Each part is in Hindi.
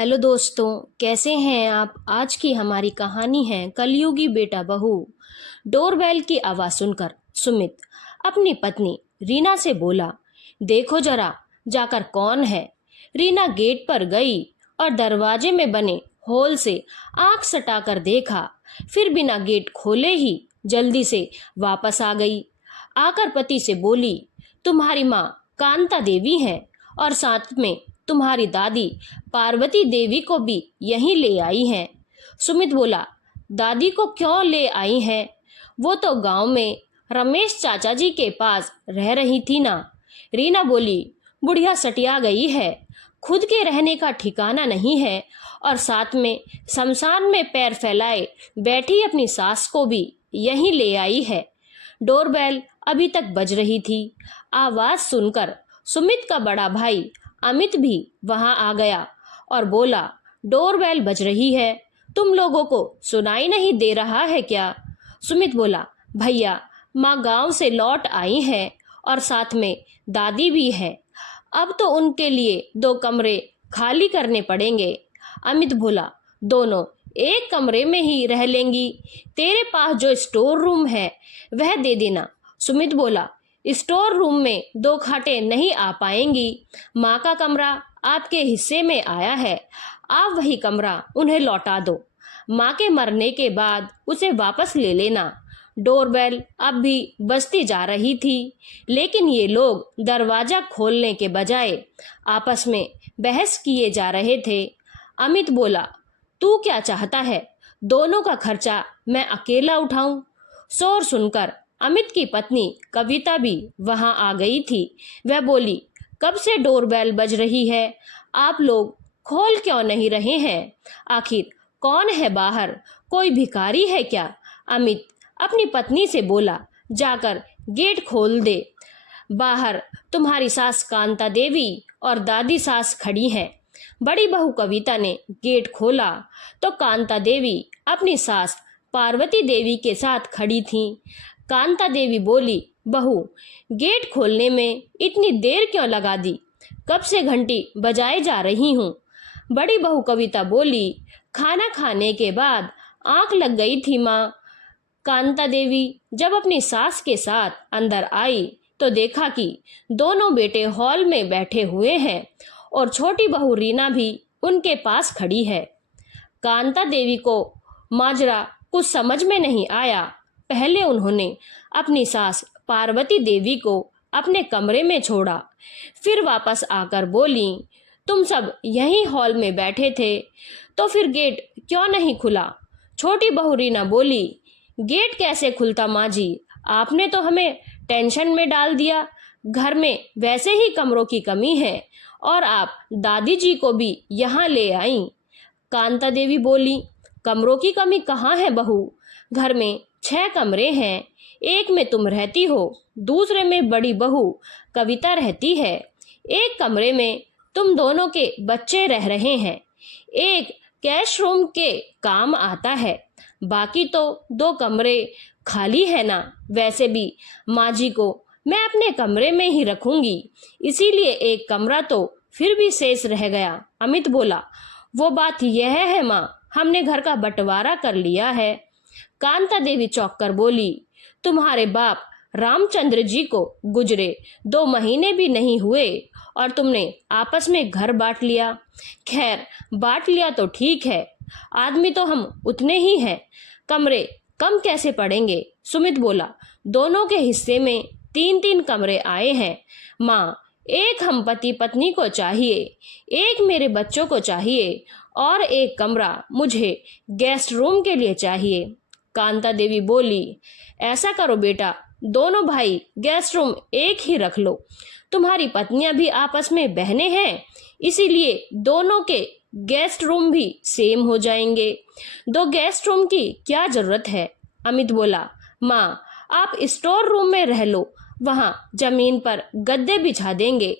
हेलो दोस्तों, कैसे हैं आप। आज की हमारी कहानी है कलयुगी बेटा बहू। डोरबेल की आवाज सुनकर सुमित अपनी पत्नी रीना से बोला, देखो जरा जाकर कौन है। रीना गेट पर गई और दरवाजे में बने होल से आंख सटाकर देखा, फिर बिना गेट खोले ही जल्दी से वापस आ गई। आकर पति से बोली, तुम्हारी माँ कांता देवी है और साथ में तुम्हारी दादी पार्वती देवी को भी यहीं ले आई हैं। सुमित बोला, दादी को क्यों ले आई हैं? वो तो गांव में रमेश चाचा जी के पास रह रही थी ना। रीना बोली, बुढ़िया सटिया गई है, खुद के रहने का ठिकाना नहीं है और साथ में शमशान में पैर फैलाए बैठी अपनी सास को भी यहीं ले आई है। डोरबेल अभी तक बज रही थी। आवाज सुनकर सुमित का बड़ा भाई अमित भी वहां आ गया और बोला, डोरबेल बज रही है, तुम लोगों को सुनाई नहीं दे रहा है क्या? सुमित बोला, भैया माँ गांव से लौट आई है और साथ में दादी भी है, अब तो उनके लिए 2 कमरे खाली करने पड़ेंगे। अमित बोला, दोनों एक कमरे में ही रह लेंगी, तेरे पास जो स्टोर रूम है वह दे देना। सुमित बोला, स्टोर रूम में 2 खाटें नहीं आ पाएंगी, माँ का कमरा आपके हिस्से में आया है, आप वही कमरा उन्हें लौटा दो, माँ के मरने के बाद उसे वापस ले लेना। डोरबेल अब भी बजती जा रही थी, लेकिन ये लोग दरवाजा खोलने के बजाय आपस में बहस किए जा रहे थे। अमित बोला, तू क्या चाहता है, दोनों का खर्चा मैं अकेला उठाऊं? शोर सुनकर अमित की पत्नी कविता भी वहां आ गई थी। वह बोली, कब से डोरबेल बज रही है, आप लोग खोल क्यों नहीं रहे हैं? आखिर कौन है बाहर, कोई भिखारी है क्या? अमित अपनी पत्नी से बोला, जाकर गेट खोल दे, बाहर तुम्हारी सास कांता देवी और दादी सास खड़ी हैं। बड़ी बहू कविता ने गेट खोला तो कांता देवी अपनी सास पार्वती देवी के साथ खड़ी थीं। कांता देवी बोली, बहू गेट खोलने में इतनी देर क्यों लगा दी, कब से घंटी बजाए जा रही हूँ। बड़ी बहू कविता बोली, खाना खाने के बाद आंख लग गई थी माँ। कांता देवी जब अपनी सास के साथ अंदर आई तो देखा कि दोनों बेटे हॉल में बैठे हुए हैं और छोटी बहू रीना भी उनके पास खड़ी है। कांता देवी को माजरा कुछ समझ में नहीं आया। पहले उन्होंने अपनी सास पार्वती देवी को अपने कमरे में छोड़ा, फिर वापस आकर बोली, तुम सब यहीं हॉल में बैठे थे तो फिर गेट क्यों नहीं खुला? छोटी बहू रीना बोली, गेट कैसे खुलता माँ जी, आपने तो हमें टेंशन में डाल दिया, घर में वैसे ही कमरों की कमी है और आप दादी जी को भी यहाँ ले आई। कांता देवी बोली, कमरों की कमी कहाँ है बहू, घर में 6 कमरे हैं, एक में तुम रहती हो, दूसरे में बड़ी बहू कविता रहती है, एक कमरे में तुम दोनों के बच्चे रह रहे हैं, एक कैश रूम के काम आता है, बाकी तो 2 कमरे खाली है ना। वैसे भी माँ जी को मैं अपने कमरे में ही रखूंगी, इसीलिए एक कमरा तो फिर भी शेष रह गया। अमित बोला, वो बात यह है माँ, हमने घर का बंटवारा कर लिया है। कांता देवी चौंक कर बोली, तुम्हारे बाप रामचंद्र जी को गुजरे 2 महीने भी नहीं हुए और तुमने आपस में घर बांट लिया। खैर बांट लिया तो ठीक है, आदमी तो हम उतने ही हैं, कमरे कम कैसे पड़ेंगे? सुमित बोला, दोनों के हिस्से में 3-3 कमरे आए हैं माँ, एक हम पति पत्नी को चाहिए, एक मेरे बच्चों को चाहिए और एक कमरा मुझे गेस्ट रूम के लिए चाहिए। कांता देवी बोली, ऐसा करो बेटा, दोनों भाई गेस्ट रूम एक ही रख लो, तुम्हारी पत्नियां भी आपस में बहनें हैं, इसीलिए दोनों के गेस्ट रूम भी सेम हो जाएंगे, 2 गेस्ट रूम की क्या जरूरत है? अमित बोला, माँ आप स्टोर रूम में रह लो, वहां जमीन पर गद्दे बिछा देंगे।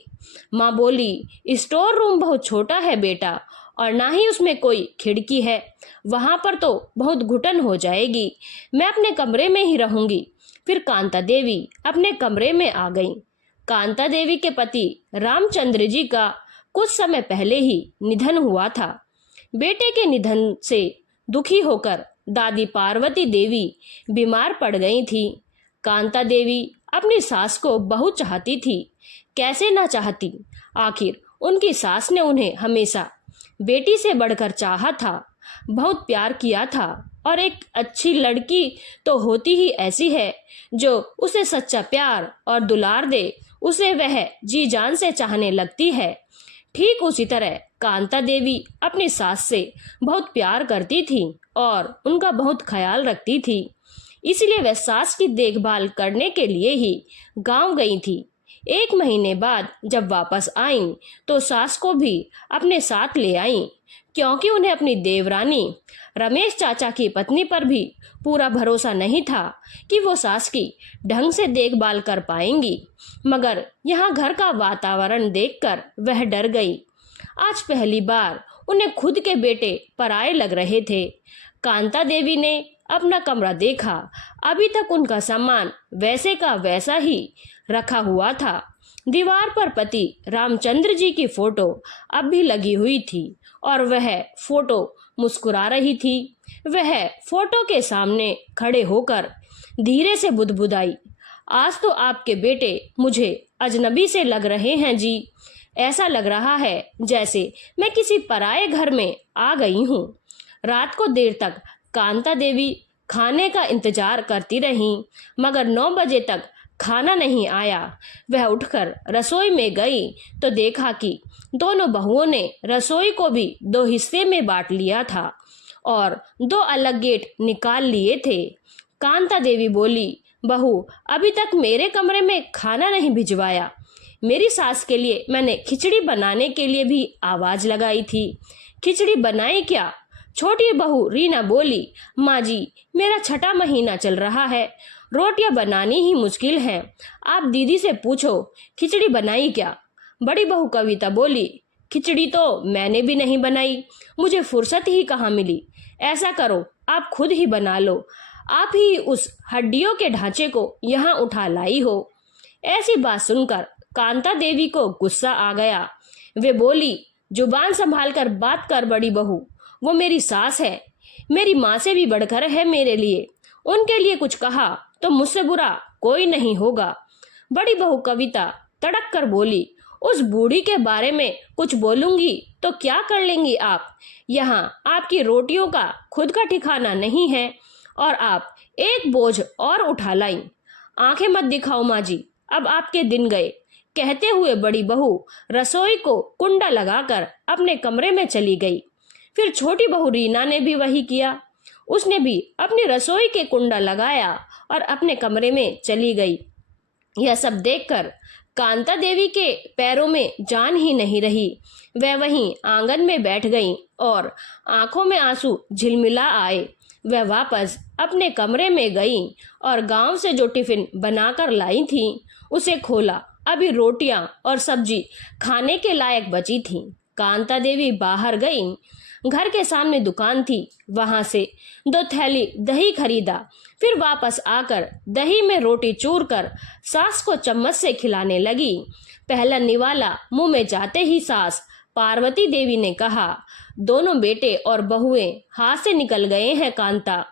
माँ बोली, स्टोर रूम बहुत छोटा है बेटा और ना ही उसमें कोई खिड़की है, वहां पर तो बहुत घुटन हो जाएगी, मैं अपने कमरे में ही रहूंगी। फिर कांता देवी अपने कमरे में आ गई। कांता देवी के पति रामचंद्र जी का कुछ समय पहले ही निधन हुआ था। बेटे के निधन से दुखी होकर दादी पार्वती देवी बीमार पड़ गई थी। कांता देवी अपनी सास को बहुत चाहती थी, कैसे ना चाहती। आखिर उनकी सास ने उन्हें हमेशा बेटी से बढ़कर चाहा था, बहुत प्यार किया था। और एक अच्छी लड़की तो होती ही ऐसी है जो उसे सच्चा प्यार और दुलार दे, उसे वह जी जान से चाहने लगती है। ठीक उसी तरह कांता देवी अपनी सास से बहुत प्यार करती थी और उनका बहुत ख्याल रखती थी। इसलिए वह सास की देखभाल करने के लिए ही गांव गई थी। 1 महीने बाद जब वापस आईं तो सास को भी अपने साथ ले आईं, क्योंकि उन्हें अपनी देवरानी रमेश चाचा की पत्नी पर भी पूरा भरोसा नहीं था कि वो सास की ढंग से देखभाल कर पाएंगी। मगर यहाँ घर का वातावरण देखकर वह डर गई। आज पहली बार उन्हें खुद के बेटे पराये लग रहे थे। कांता देवी ने अपना कमरा देखा। अभी तक उनका सामान वैसे का वैसा ही रखा हुआ था। दीवार पर पति रामचंद्र जी की फोटो अब भी लगी हुई थी और वह फोटो मुस्कुरा रही थी। वह फोटो के सामने खड़े होकर धीरे से बुदबुदाई, आज तो आपके बेटे मुझे अजनबी से लग रहे हैं जी। ऐसा लग रहा है जैसे मैं किसी पराये घर में आ गई हूँ। रात को देर तक कांता देवी खाने का इंतजार करती रहीं, मगर 9 बजे तक खाना नहीं आया। वह उठकर रसोई में गई तो देखा कि दोनों बहुओं ने रसोई को भी 2 हिस्से में बांट लिया था और 2 अलग गेट निकाल लिए थे। कांता देवी बोली, बहू, अभी तक मेरे कमरे में खाना नहीं भिजवाया। मेरी सास के लिए मैंने खिचड़ी बनाने के लिए भी आवाज लगाई थी। खिचड़ी बनाई क्या? छोटी बहू रीना बोली, माँ जी, मेरा 6ठा महीना चल रहा है, रोटियां बनानी ही मुश्किल है। आप दीदी से पूछो खिचड़ी बनाई क्या। बड़ी बहू कविता बोली, खिचड़ी तो मैंने भी नहीं बनाई, मुझे फुर्सत ही कहाँ मिली। ऐसा करो, आप खुद ही बना लो, आप ही उस हड्डियों के ढांचे को यहाँ उठा लाई हो। ऐसी बात सुनकर कांता देवी को गुस्सा आ गया। वे बोली, जुबान संभाल कर बात कर बड़ी बहू, वो मेरी सास है, मेरी माँ से भी बढ़कर है मेरे लिए। उनके लिए कुछ कहा तो मुझसे बुरा कोई नहीं होगा। बड़ी बहू कविता तड़क कर बोली, उस बूढ़ी के बारे में कुछ बोलूंगी तो क्या कर लेंगी आप? यहाँ आपकी रोटियों का खुद का ठिकाना नहीं है और आप एक बोझ और उठा लाई। आंखें मत दिखाओ माँ जी, अब आपके दिन गए। कहते हुए बड़ी बहू रसोई को कुंडा लगाकर अपने कमरे में चली गई। फिर छोटी बहू रीना ने भी वही किया। उसने भी अपनी रसोई के कुंडा लगाया और अपने कमरे में चली गई। यह सब देखकर कांता देवी के पैरों में जान ही नहीं रही। वह वहीं आंगन में बैठ गई और आंखों में आंसू झिलमिला आए। वह वापस अपने कमरे में गई और गांव से जो टिफिन बनाकर लाई थी उसे खोला। अभी रोटियां और सब्जी खाने के लायक बची थी। कांता देवी बाहर गई। घर के सामने दुकान थी, वहां से 2 थैली दही खरीदा। फिर वापस आकर दही में रोटी चूर कर सास को चम्मच से खिलाने लगी। पहला निवाला मुंह में जाते ही सास पार्वती देवी ने कहा, दोनों बेटे और बहुएं हाथ से निकल गए हैं कांता।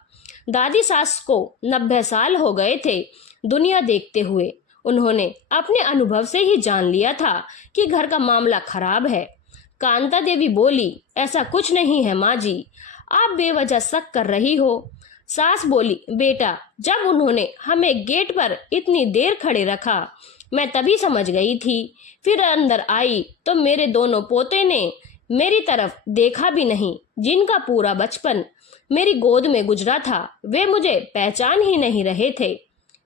दादी सास को 90 साल हो गए थे दुनिया देखते हुए। उन्होंने अपने अनुभव से ही जान लिया था कि घर का मामला खराब है। कांता देवी बोली, ऐसा कुछ नहीं है माँ जी, आप बेवजह शक कर रही हो। सास बोली, बेटा, जब उन्होंने हमें गेट पर इतनी देर खड़े रखा मैं तभी समझ गई थी। फिर अंदर आई तो मेरे दोनों पोते ने मेरी तरफ देखा भी नहीं। जिनका पूरा बचपन मेरी गोद में गुजरा था वे मुझे पहचान ही नहीं रहे थे।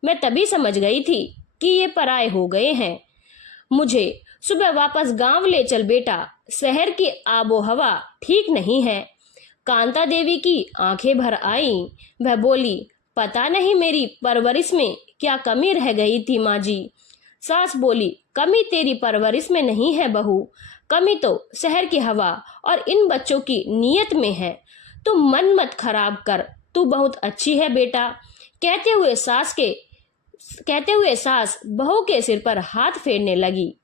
मैं तभी समझ गई थी कि ये पराये हो गए हैं। मुझे सुबह वापस गांव ले चल बेटा, शहर की आबो हवा ठीक नहीं है। कांता देवी की आंखें भर आईं। वह बोली, पता नहीं मेरी परवरिश में क्या कमी रह गई थी माँ जी। सास बोली, कमी तेरी परवरिश में नहीं है बहू, कमी तो शहर की हवा और इन बच्चों की नीयत में है। तू मन मत खराब कर, तू बहुत अच्छी है बेटा। कहते हुए सास बहू के सिर पर हाथ फेरने लगी।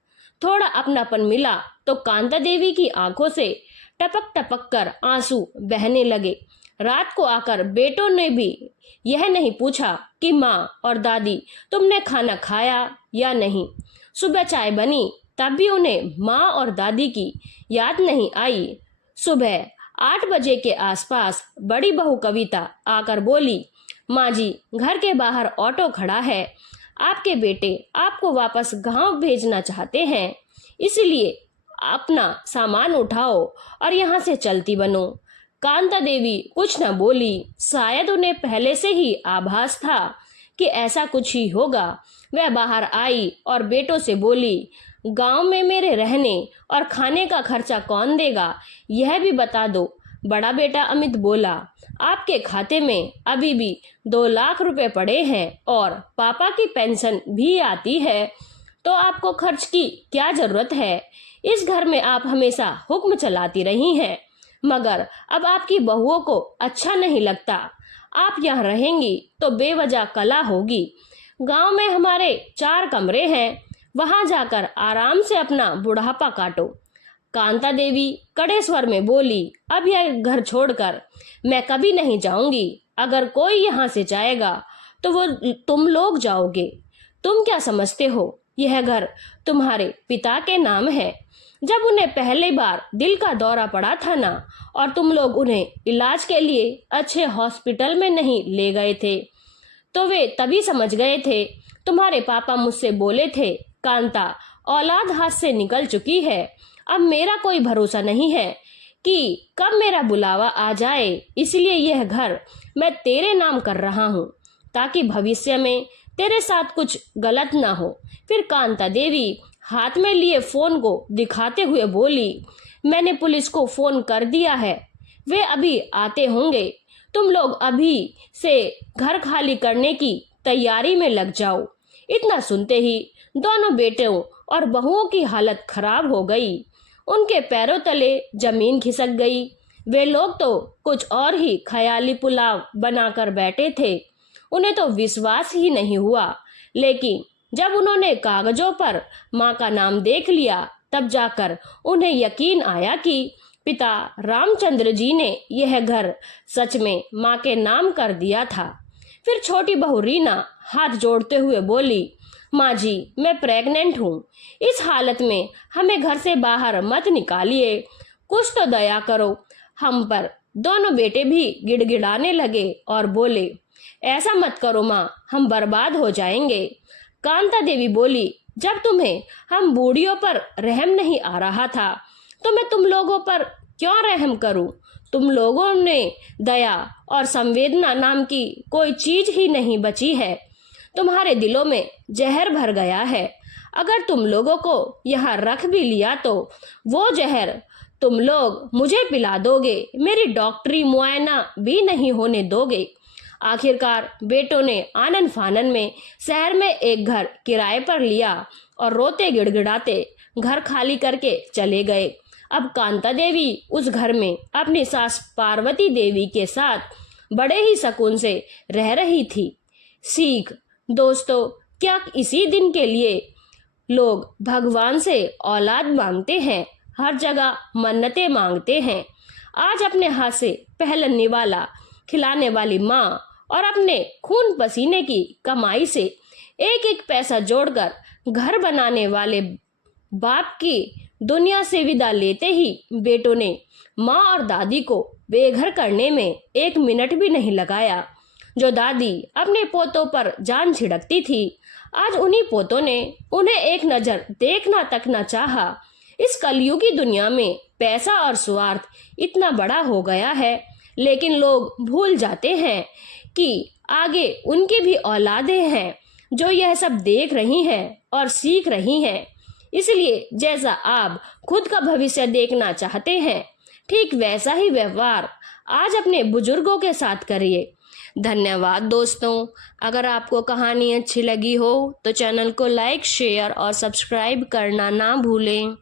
थोड़ा अपनापन मिला तो कांता देवी की आंखों से टपक टपक कर आंसू बहने लगे। रात को आकर बेटों ने भी यह नहीं पूछा कि माँ और दादी तुमने खाना खाया या नहीं। सुबह चाय बनी तब भी उन्हें माँ और दादी की याद नहीं आई। सुबह 8 बजे के आसपास बड़ी बहू कविता आकर बोली, माँ जी घर के बाहर ऑटो खड़ा है, आपके बेटे आपको वापस गांव भेजना चाहते हैं, इसलिए अपना सामान उठाओ और यहाँ से चलती बनो। कांता देवी कुछ न बोली, शायद उन्हें पहले से ही आभास था कि ऐसा कुछ ही होगा। वह बाहर आई और बेटों से बोली, गांव में मेरे रहने और खाने का खर्चा कौन देगा, यह भी बता दो। बड़ा बेटा अमित बोला, आपके खाते में अभी भी 2 लाख रुपए पड़े हैं और पापा की पेंशन भी आती है, तो आपको खर्च की क्या जरूरत है। इस घर में आप हमेशा हुक्म चलाती रही हैं, मगर अब आपकी बहुओं को अच्छा नहीं लगता। आप यहाँ रहेंगी तो बेवजह कलह होगी। गांव में हमारे 4 कमरे हैं, वहां जाकर आराम से अपना बुढ़ापा काटो। कांता देवी कड़े स्वर में बोली, अब यह घर छोड़कर मैं कभी नहीं जाऊंगी। अगर कोई यहाँ से जाएगा तो वो तुम लोग जाओगे। तुम क्या समझते हो, यह घर तुम्हारे पिता के नाम है। जब उन्हें पहली बार दिल का दौरा पड़ा था ना, और तुम लोग उन्हें इलाज के लिए अच्छे हॉस्पिटल में नहीं ले गए थे, तो वे तभी समझ गए थे। तुम्हारे पापा मुझसे बोले थे, कांता औलाद हाथ से निकल चुकी है, अब मेरा कोई भरोसा नहीं है कि कब मेरा बुलावा आ जाए, इसलिए यह घर मैं तेरे नाम कर रहा हूँ ताकि भविष्य में तेरे साथ कुछ गलत ना हो। फिर कांता देवी हाथ में लिए फोन को दिखाते हुए बोली, मैंने पुलिस को फोन कर दिया है, वे अभी आते होंगे। तुम लोग अभी से घर खाली करने की तैयारी में लग जाओ। इतना सुनते ही दोनों बेटों और बहुओं की हालत खराब हो गई। उनके पैरों तले जमीन खिसक गई। वे लोग तो कुछ और ही ख्याली पुलाव बनाकर बैठे थे। उन्हें तो विश्वास ही नहीं हुआ, लेकिन जब उन्होंने कागजों पर माँ का नाम देख लिया तब जाकर उन्हें यकीन आया कि पिता रामचंद्र जी ने यह घर सच में माँ के नाम कर दिया था। फिर छोटी बहू रीना हाथ जोड़ते हुए बोली, माँ जी मैं प्रेग्नेंट हूँ, इस हालत में हमें घर से बाहर मत निकालिए, कुछ तो दया करो हम पर। दोनों बेटे भी गिड़गिड़ाने लगे और बोले, ऐसा मत करो माँ, हम बर्बाद हो जाएंगे। कांता देवी बोली, जब तुम्हें हम बूढ़ियों पर रहम नहीं आ रहा था तो मैं तुम लोगों पर क्यों रहम करूं। तुम लोगों ने दया और संवेदना नाम की कोई चीज ही नहीं बची है। तुम्हारे दिलों में जहर भर गया है। अगर तुम लोगों को यहाँ रख भी लिया तो वो जहर तुम लोग मुझे पिला दोगे, मेरी डॉक्टरी मुआयना भी नहीं होने दोगे। आखिरकार बेटों ने आनन फानन में शहर में एक घर किराए पर लिया और रोते गिड़गिड़ाते घर खाली करके चले गए। अब कांता देवी उस घर में अपनी सास पार्वती देवी के साथ बड़े ही सुकून से रह रही थी। सीख दोस्तों, क्या इसी दिन के लिए लोग भगवान से औलाद मांगते हैं, हर जगह मन्नतें मांगते हैं। आज अपने हाथ से पहलने वाला खिलाने वाली माँ और अपने खून पसीने की कमाई से एक एक पैसा जोड़कर घर बनाने वाले बाप की दुनिया से विदा लेते ही बेटों ने माँ और दादी को बेघर करने में 1 मिनट भी नहीं लगाया। जो दादी अपने पोतों पर जान छिड़कती थी, आज उन्हीं पोतों ने उन्हें एक नजर देखना तक न चाहा। इस कलयुगी दुनिया में पैसा और स्वार्थ इतना बड़ा हो गया है, लेकिन लोग भूल जाते हैं कि आगे उनकी भी औलादें हैं जो यह सब देख रही हैं और सीख रही हैं। इसलिए जैसा आप खुद का भविष्य देखना चाहते हैं, ठीक वैसा ही व्यवहार आज अपने बुजुर्गों के साथ करिए। धन्यवाद दोस्तों। अगर आपको कहानी अच्छी लगी हो तो चैनल को लाइक, शेयर और सब्सक्राइब करना ना भूलें।